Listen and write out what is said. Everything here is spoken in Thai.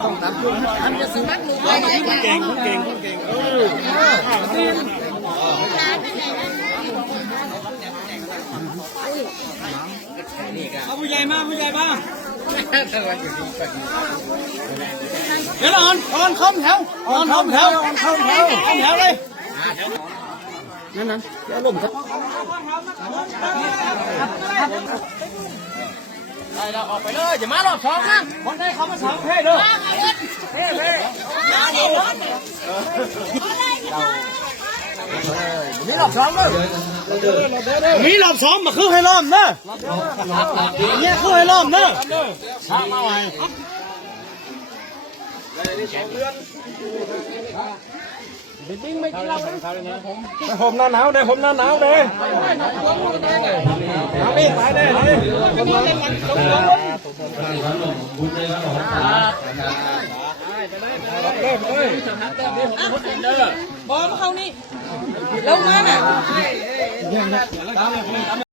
ต้องตามคุณทำจะซื้อมัดมือไปเก่งเก่งเก่งเออเอาผู้ใหญ่มาผู้ใหญ่มาเดี๋ยวอ่อนอ่อนคอมแถวอ่อนคอมแถวอ่อนคอมแถวคอมแถวเลย นั่นนั่นจะล้มครับไปเราออกไปเลยอย่ามารอบสองนะคนได้เขามาสองเพ่เด้อเพ่เพ่นี่รอบสองเลยมีรอบสองมาคือให้ล้อมเด้อเนี่ยคือให้ล้อมเด้อช้ามาไว้ ผมหน้าหนาวเลยผมหน้าหนาวเลยเอามีดไปเลยบอมเขานี่ลงมาน่ะ